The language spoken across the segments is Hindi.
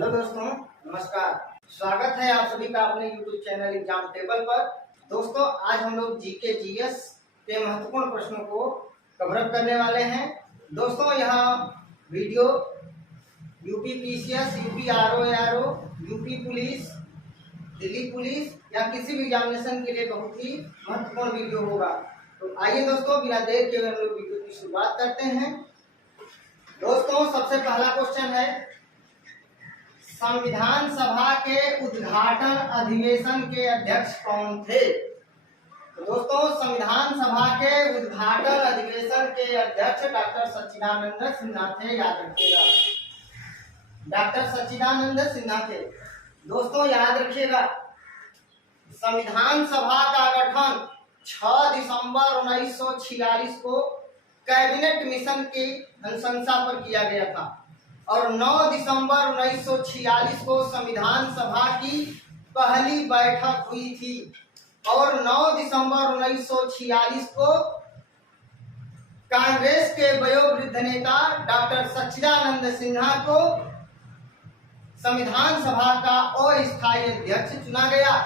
हेलो दोस्तों, नमस्कार। स्वागत है आप सभी का अपने YouTube चैनल एग्जाम टेबल पर। दोस्तों, आज हम लोग जीके जीएस के महत्वपूर्ण प्रश्नों को कवर अप करने वाले हैं। दोस्तों, यह video UP PCS, UP RO, UP police, Delhi police या किसी भी एग्जामिनेशन के लिए बहुत ही महत्वपूर्ण वीडियो होगा। तो आइए दोस्तों, बिना देर के हम लोग वीडियो की शुरुआत करते हैं। दोस्तों, सबसे पहला क्वेश्चन है, संविधान सभा के उद्घाटन अधिवेशन के अध्यक्ष कौन थे? तो दोस्तों, संविधान सभा के उद्घाटन अधिवेशन के अध्यक्ष डॉक्टर सच्चिदानंद सिन्हा थे। याद रखिएगा, डॉक्टर सच्चिदानंद सिन्हा थे। दोस्तों, याद रखिएगा, संविधान सभा का गठन 6 दिसंबर 1946 को कैबिनेट मिशन की अनुशंसा पर किया गया था और 9 दिसंबर 1946 को संविधान सभा की पहली बैठक हुई थी और 9 दिसंबर 1946 को कांग्रेस के वयोवृद्ध नेता डॉक्टर सच्चिदानंद सिन्हा को संविधान सभा का अस्थायी अध्यक्ष चुना गया।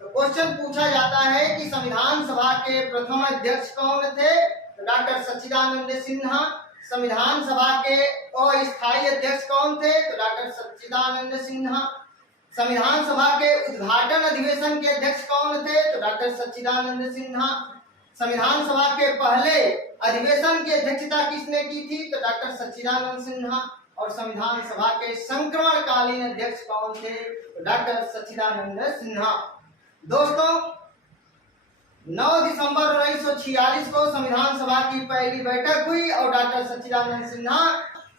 तो क्वेश्चन पूछा जाता है कि संविधान सभा के प्रथम अध्यक्ष कौन थे? तो डॉक्टर सच्चिदानंद सिन्हा। संविधान सभा के अस्थायी अध्यक्ष कौन थे? तो डॉक्टर सच्चिदानंद सिन्हा। संविधान सभा के उद्घाटन अधिवेशन के अध्यक्ष कौन थे? तो डॉक्टर सच्चिदानंद सिन्हा। संविधान सभा के पहले अधिवेशन की अध्यक्षता किसने की थी? तो डॉक्टर सच्चिदानंद सिन्हा। और संविधान सभा के संक्रमणकालीन अध्यक्ष कौन थे? तो डॉक्टर सच्चिदानंद सिन्हा। दोस्तों, 9 दिसंबर 1946 को संविधान सभा की पहली बैठक हुई और डॉक्टर सच्चिदानंद सिन्हा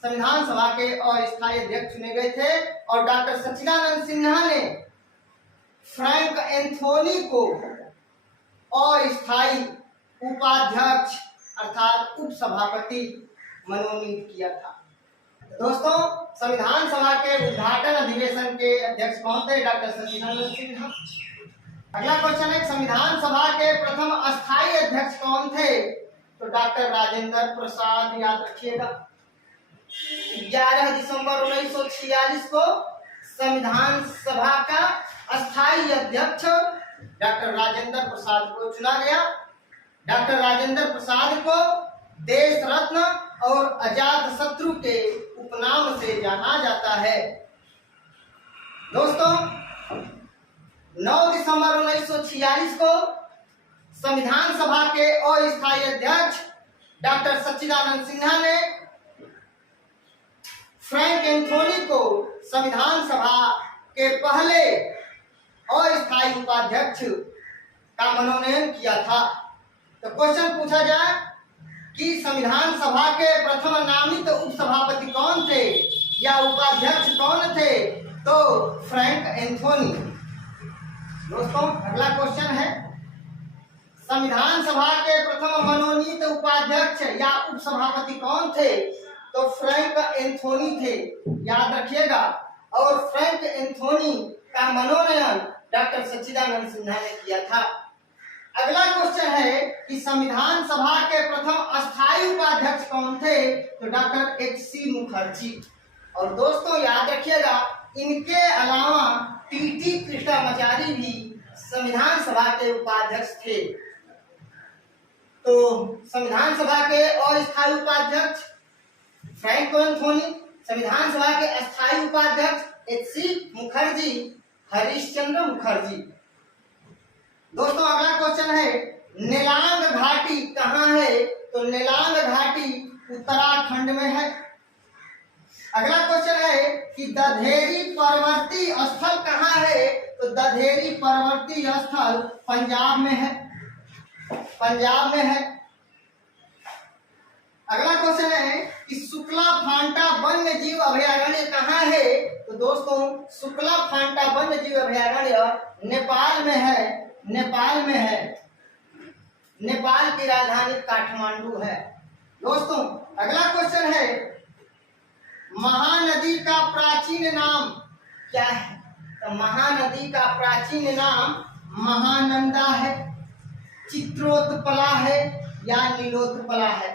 संविधान सभा के अस्थायी अध्यक्ष चुने गए थे और डॉक्टर सच्चिदानंद सिन्हा ने फ्रैंक एंथोनी को अस्थायी उपाध्यक्ष अर्थात उपसभापति मनोनीत किया था। दोस्तों, संविधान सभा के उद्घाटन अधिवेशन के अध्यक्ष कौन थे? डॉक्टर सच्चिदानंद सिन्हा। अगला क्वेश्चन है, संविधान सभा के प्रथम अस्थायी अध्यक्ष कौन थे? तो डॉक्टर राजेंद्र प्रसाद। याद रखिएगा, 11 दिसंबर 1946 को संविधान सभा का अस्थायी अध्यक्ष डॉक्टर राजेंद्र प्रसाद को चुना गया। डॉक्टर राजेंद्र प्रसाद को देश रत्न और अजात शत्रु के उपनाम से जाना जाता है। दोस्तों, 9 दिसंबर 1946 को संविधान सभा के अस्थायी अध्यक्ष डॉक्टर सच्चिदानंद सिन्हा ने फ्रैंक एंथोनी को संविधान सभा के पहले अस्थायी उपाध्यक्ष का मनोनयन किया था। तो क्वेश्चन पूछा जाए कि संविधान सभा के प्रथम नामित उपसभापति कौन थे या उपाध्यक्ष कौन थे? तो फ्रैंक एंथोनी। दोस्तों, अगला क्वेश्चन है, संविधान सभा के प्रथम मनोनीत उपाध्यक्ष या उपसभापति कौन थे? तो फ्रैंक एंथोनी थे। याद रखिएगा, और फ्रैंक एंथोनी का मनोनयन डॉक्टर सच्चिदानंद सिन्हा ने किया था। अगला क्वेश्चन है कि संविधान सभा के प्रथम अस्थायी उपाध्यक्ष कौन थे? तो डॉक्टर एच.सी. मुखर्जी। और दोस्तों, याद रखिएगा, इनके अलावा टी.टी. कृष्णाचार्य भी संविधान सभा के उपाध्यक्ष थे। तो संविधान सभा के अस्थायी उपाध्यक्ष फ्रैंक एंथोनी, संविधान सभा के अस्थायी उपाध्यक्ष एच.सी. मुखर्जी, हरिश्चंद्र मुखर्जी। दोस्तों, अगला क्वेश्चन है, नेलांग घाटी कहाँ है? तो नेलांग घाटी उत्तराखंड में है। अगला क्वेश्चन है कि दधेरी परवर्ती स्थल कहाँ है? तो दधेरी परवर्ती स्थल पंजाब में है। पंजाब में है। अगला क्वेश्चन है कि शुक्ला फांटा वन्य जीव अभयारण्य कहाँ है? तो दोस्तों, शुक्ला फांटा वन्य जीव अभयारण्य नेपाल में है। नेपाल में है। नेपाल की राजधानी काठमांडू है। दोस्तों, अगला क्वेश्चन है, महानदी का प्राचीन नाम क्या है? तो महानदी का प्राचीन नाम महानंदा है, चित्रोत्पला है या नीलोत्पला है?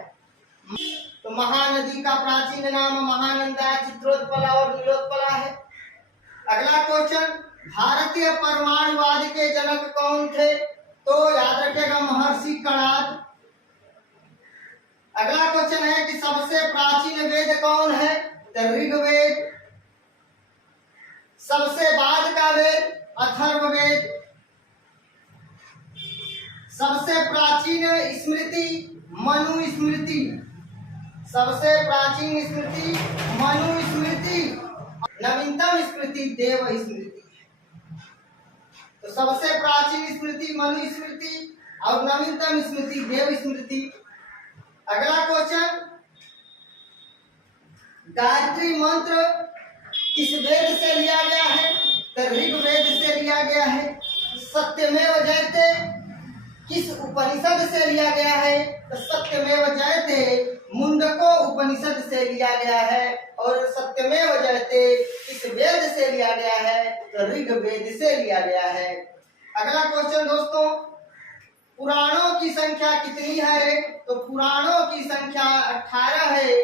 तो महानदी का प्राचीन नाम महानंदा, चित्रोत्पला और नीलोत्पला है। अगला क्वेश्चन, भारतीय परमाणुवाद के जनक कौन थे? तो याद रखिएगा महर्षि कणाद। अगला क्वेश्चन है कि सबसे प्राचीन वेद कौन है? तो ऋग्वेद। सबसे बाद का वेद अथर्ववेद। सबसे प्राचीन स्मृति मनुस्मृति। सबसे प्राचीन स्मृति मनुस्मृति। नवीनतम स्मृति देव स्मृति। तो सबसे प्राचीन स्मृति मनुस्मृति और नवीनतम स्मृति देव स्मृति। अगला क्वेश्चन, गायत्री मंत्र किस वेद से लिया गया है? तो ऋग्वेद से लिया गया है। सत्यमेव जयते किस उपनिषद से लिया गया है? तो सत्यमेव जयते मुंडको उपनिषद से लिया गया है। और सत्यमेव जयते किस वेद से लिया गया है? तो ऋग्वेद से लिया गया है। अगला क्वेश्चन दोस्तों, पुराणों की संख्या कितनी है? तो पुराणों की संख्या 18 है।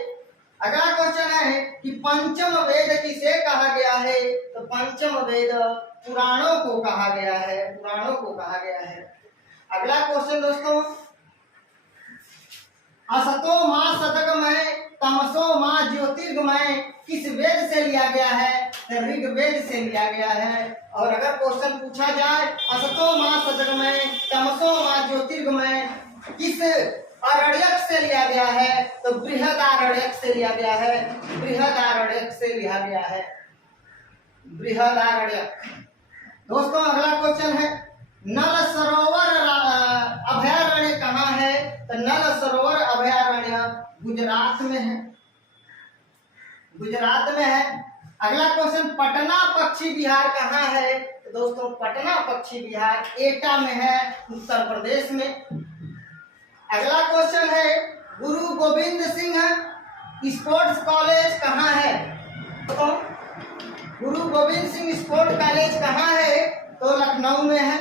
अगला क्वेश्चन है कि पंचम वेद किसे कहा गया है? तो पंचम वेद पुराणों को कहा गया है। पुराणों को कहा गया है। अगला क्वेश्चन दोस्तों, असतो मां सदगमय तमसो मां ज्योतिर्गमय किस वेद से लिया गया है? तो ऋग्वेद से लिया गया है। और अगर क्वेश्चन पूछा जाए असतो मां सदगमय तमसो मां ज्योतिर्गमय किस आरण्यक से लिया गया है? तो बृहदारण्यक से लिया गया है। बृहदारण्यक से लिया गया है। बृहदारण्यक। दोस्तों अगला क्वेश्चन है, नल सरोवर अभयारण्य कहाँ है? तो नल सरोवर अभयारण्य गुजरात में है। गुजरात में है। अगला क्वेश्चन, पटना पक्षी विहार कहाँ है? तो दोस्तों पटना पक्षी विहार एटा में है, उत्तर प्रदेश में। अगला क्वेश्चन है, गुरु गोविंद सिंह स्पोर्ट्स कॉलेज कहाँ है? तो गुरु गोविंद सिंह स्पोर्ट्स कॉलेज कहाँ है? तो लखनऊ में है।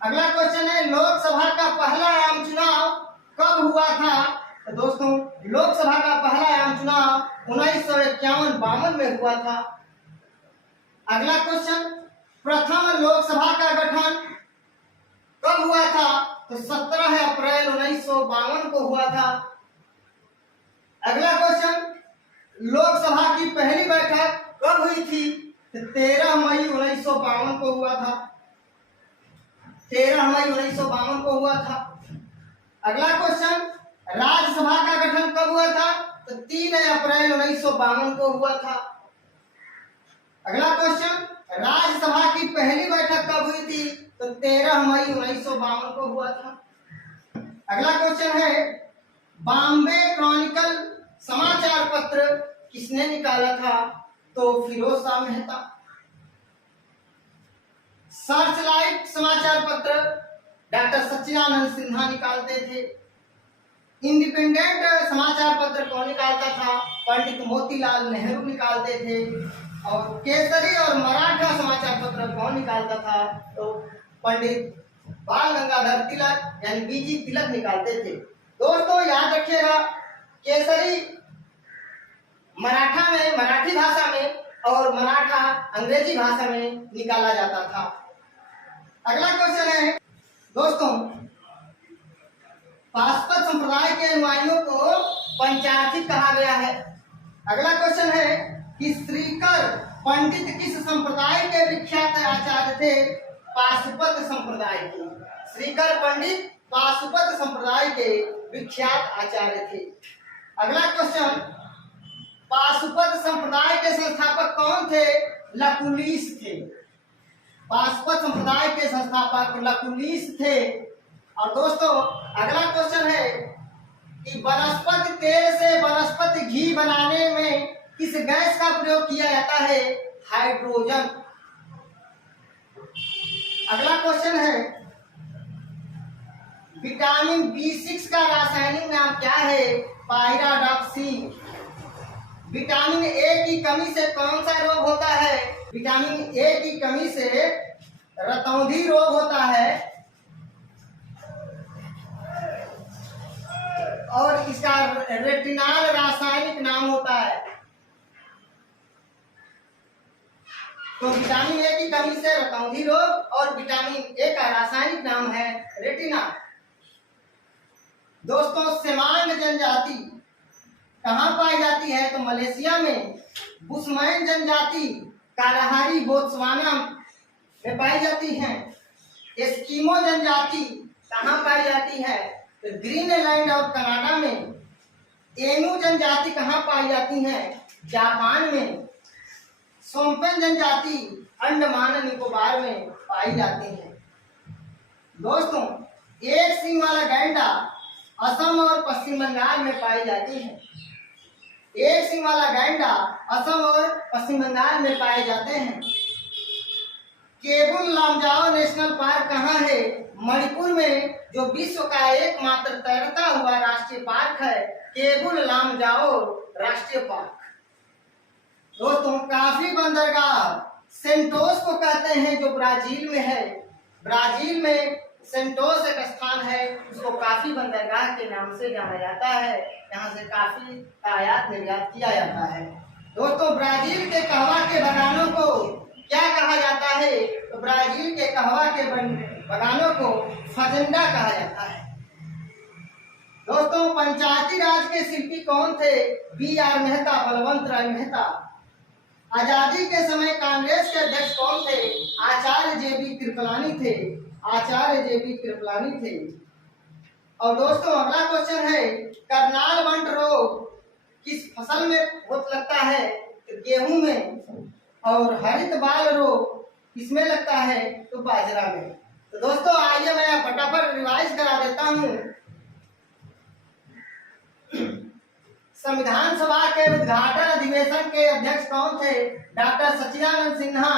अगला क्वेश्चन है, लोकसभा का पहला आम चुनाव कब हुआ था? तो दोस्तों लोकसभा का पहला आम चुनाव 1951-52 में हुआ था। अगला क्वेश्चन, प्रथम लोकसभा का गठन कब हुआ था? तो 17 अप्रैल 1952 को हुआ था। अगला क्वेश्चन, लोकसभा की पहली बैठक कब हुई थी? तो 13 मई 1952 को हुआ था। 13 मई 1952 को हुआ था। अगला क्वेश्चन, राज्यसभा का गठन कब हुआ था? तो 3 अप्रैल 1952 को हुआ था। अगला क्वेश्चन, राज्यसभा की पहली बैठक कब हुई थी? तो 13 मई 1952 को हुआ था। अगला क्वेश्चन है, बॉम्बे क्रॉनिकल समाचार पत्र किसने निकाला था? तो फिरोज शाह मेहता। सर्चलाइट समाचार पत्र डॉक्टर सच्चिदानंद सिन्हा निकालते थे। इंडिपेंडेंट समाचार पत्र कौन निकालता था? पंडित मोतीलाल नेहरू निकालते थे। और केसरी और मराठा समाचार पत्र कौन निकालता था? तो पंडित बाल गंगाधर तिलक यानी बीजी तिलक निकालते थे। दोस्तों याद रखिएगा, केसरी मराठा में, मराठी भाषा में, और मराठा अंग्रेजी भाषा में निकाला जाता था। अगला क्वेश्चन है दोस्तों, पाशुपत संप्रदाय के अनुयायियों को पंचार्थी कहा गया है। अगला क्वेश्चन है कि श्रीकर पंडित किस संप्रदाय के विख्यात आचार्य थे? पाशुपत संप्रदाय के। श्रीकर पंडित पाशुपत संप्रदाय के विख्यात आचार्य थे। अगला क्वेश्चन, पाशुपत संप्रदाय के संस्थापक कौन थे? लकुलिश थे। पाशुपत संप्रदाय के संस्थापक लकुलिश थे। और दोस्तों अगला क्वेश्चन है कि वनस्पति तेल से वनस्पति घी बनाने में किस गैस का प्रयोग किया जाता है? हाइड्रोजन। अगला क्वेश्चन है, विटामिन B6 का रासायनिक नाम क्या है? पायराडॉक्सिन। विटामिन ए की कमी से कौन सा रोग होता है? विटामिन ए की कमी से रतौंधी रोग होता है। और इसका रेटिनाल रासायनिक नाम होता है। तो विटामिन ए की कमी से रतौंधी रोग और विटामिन ए का रासायनिक नाम है रेटिना। दोस्तों सेमांग जनजाति कहाँ पाई जाती है? तो मलेशिया में। बुशमैन जनजाति कालाहारी बोत्सवाना में पाई जाती है। एस्किमो जनजाति कहाँ पाई जाती है? तो ग्रीनलैंड और कनाडा में। एनू जनजाति कहाँ पाई जाती है? जापान में। सोम्पेन जनजाति अंडमान निकोबार में पाई जाती है। दोस्तों एक सींग वाला गैंडा असम और पश्चिम बंगाल में पाई जाती है। एक सींग वाला गैंडा असम और पश्चिम बंगाल में पाए जाते हैं। केबुल लामजाओ नेशनल पार्क कहाँ है? मणिपुर में, जो विश्व का एकमात्र तैरता हुआ राष्ट्रीय पार्क है, केबुल लामजाओ राष्ट्रीय पार्क। दोस्तों काफी बंदरगाह सेंटोस को कहते हैं, जो ब्राजील में है। ब्राजील में सेंटोस एक स्थान है, उसको काफी बंदरगाह के नाम से जाना जाता है। यहाँ से काफी आयात निर्यात किया जाता है। दोस्तों ब्राजील के कहवा के बगानों को क्या कहा जाता है? तो ब्राजील के कहवा के बगानों को फजेंडा कहा जाता है। दोस्तों पंचायती राज के शिल्पी कौन थे? बी.आर. मेहता, बलवंत राय मेहता। आजादी के समय कांग्रेस के अध्यक्ष कौन थे? आचार्य जे.बी. कृपलानी थे। आचार्य जे.बी. कृपलानी थे। और दोस्तों अगला क्वेश्चन है, करनाल वंट रोग किस फसल में बहुत लगता है? तो गेहूं में। और हरित बाल रोग किसमें लगता है? तो बाजरा में। तो दोस्तों आइए मैं फटाफट रिवाइज करा देता हूँ। संविधान सभा के उद्घाटन अधिवेशन के अध्यक्ष कौन थे? डॉक्टर सच्चिदानंद सिन्हा।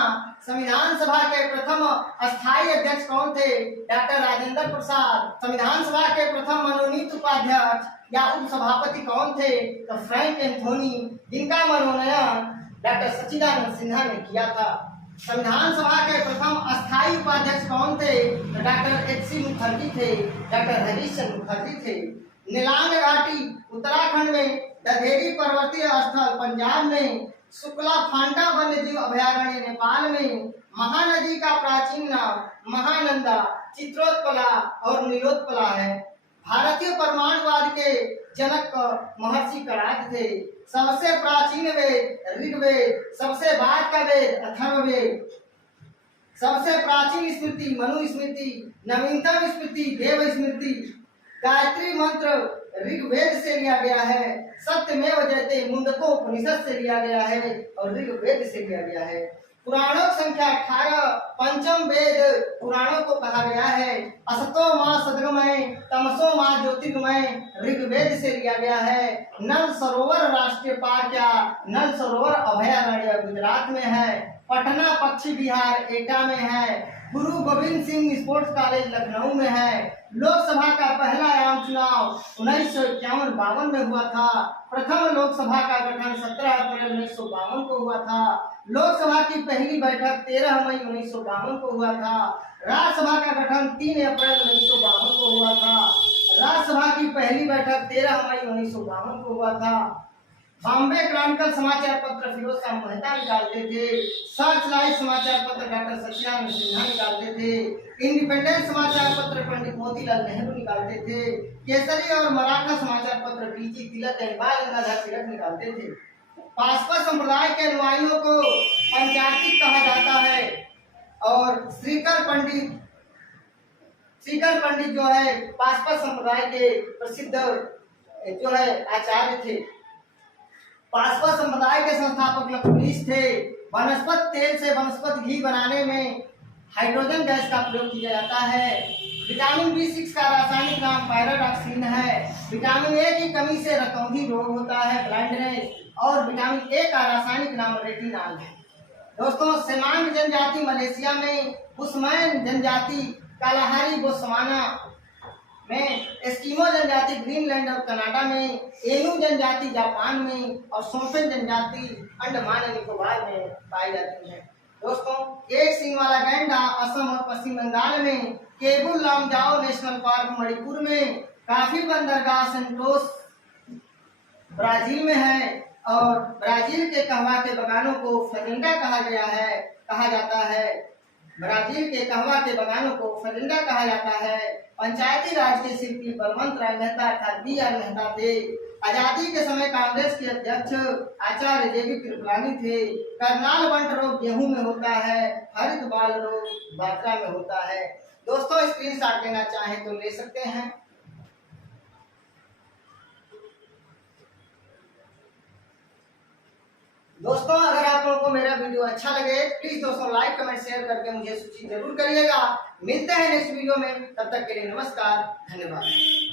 संविधान सभा के प्रथम अस्थायी अध्यक्ष कौन थे? डॉक्टर राजेंद्र प्रसाद। संविधान सभा के प्रथम मनोनीत उपाध्यक्ष या उपसभापति कौन थे? तो फ्रैंक एंथोनी, जिनका मनोनयन डॉक्टर सच्चिदानंद सिन्हा ने किया था। संविधान सभा के प्रथम अस्थायी उपाध्यक्ष कौन थे? तो डॉक्टर एच.सी. मुखर्जी थे। डॉक्टर हरीश चंद्र मुखर्जी थे। नीलांग घाटी उत्तराखंड में, दधेरी पर्वतीय स्थल पंजाब में, शुक्ला फांटा वन्यजीव अभयारण्य नेपाल में, महानदी का प्राचीन नाम महानंदा, चित्रोत्पला और नीलोत्पला है। भारतीय परमाणुवाद के जनक महर्षि कणाद थे। सबसे प्राचीन वेद ऋग्वेद, सबसे बाद का वेद अथर्ववेद, सबसे प्राचीन स्मृति मनु स्मृति, नवीनतम स्मृति देव स्मृति, गायत्री मंत्र ऋग्वेद से लिया गया है। सत्यमेव जयते मुंडको उपनिषद से लिया गया है और ऋग्वेद से लिया गया है। पुराणों की संख्या 18, पंचम वेद पुराणों को कहा गया है। असतो मां सदगमय, तमसो मां ज्योतिर्गमय ऋग्वेद से लिया गया है। नल सरोवर राष्ट्रीय पार्क या नल सरोवर अभयारण्य गुजरात में है। पटना पश्चिम बिहार एटा में है। गुरु गोविंद सिंह स्पोर्ट्स कॉलेज लखनऊ में है। लोकसभा का पहला आम चुनाव 1951-52 में हुआ था। प्रथम लोकसभा का गठन 17 अप्रैल 1952 को हुआ था। लोकसभा की पहली बैठक 13 मई 1952 को हुआ था। राज्यसभा का गठन 3 अप्रैल 1952 को हुआ था। राज्यसभा की पहली बैठक 13 मई 1952 को हुआ था। बॉम्बे क्रॉनिकल समाचार पत्र फिरोज शाह मेहता निकालते थे। सर्च लाइट समाचार पत्र डॉक्टर सच्चिदानंद सिन्हा निकालते थे। इंडिपेंडेंस समाचार पत्र पंडित मोतीलाल नेहरू निकालते थे। केसरी और मराठा समाचार पत्र बीजी तिलक बाल गंगाधर तिलक निकालते थे। पासपा संप्रदाय के अनुयायियों को पंचायतिक कहा जाता है। और श्रीकर पंडित जो है पासपा संप्रदाय के प्रसिद्ध जो है आचार्य थे। पासपा संप्रदाय के संस्थापक लखुलीस थे। वनस्पति तेल से वनस्पति घी बनाने में हाइड्रोजन गैस का प्रयोग किया जाता है। विटामिन B6 का रासायनिक नाम पैराडॉक्सिन है। विटामिन ए की कमी से रतौंधी रोग होता है, ब्लाइंडनेस। और विटामिन ए का रासायनिक नाम रेटिनॉल है। दोस्तों सेमांग जनजाति मलेशिया में, बुशमैन जनजाति कालाहारी बोत्सवाना में, एस्किमो जनजाति ग्रीनलैंड और कनाडा में, एनू जनजाति जापान में और सोम्पेन जनजाति अंडमान और निकोबार में पाई जाती है। दोस्तों एक सींग वाला गैंडा असम और पश्चिम बंगाल में, केबुल लामजाओ नेशनल पार्क मणिपुर में, काफी बंदरगाह सेंटोस ब्राजील में है, और ब्राजील के कहवा के बगानों को फजिंडा कहा जाता है। ब्राजील के कहवा के बगानों को फजिंडा कहा जाता है। पंचायती राज के शिल्पी बलवंत राय मेहता अर्थात बी.आर. मेहता थे। आजादी के समय कांग्रेस के अध्यक्ष आचार्य जे.बी. कृपलानी थे। करनाल बंट रोग गेहूं में होता है, हरित बाल रोग बाजरा में होता है। दोस्तों स्क्रीनशॉट लेना चाहें तो ले सकते हैं। दोस्तों अगर आप लोगों को मेरा वीडियो अच्छा लगे प्लीज दोस्तों लाइक कमेंट शेयर करके मुझे सूचित जरूर करिएगा। मिलते हैं नेक्स्ट वीडियो में, तब तक के लिए नमस्कार, धन्यवाद।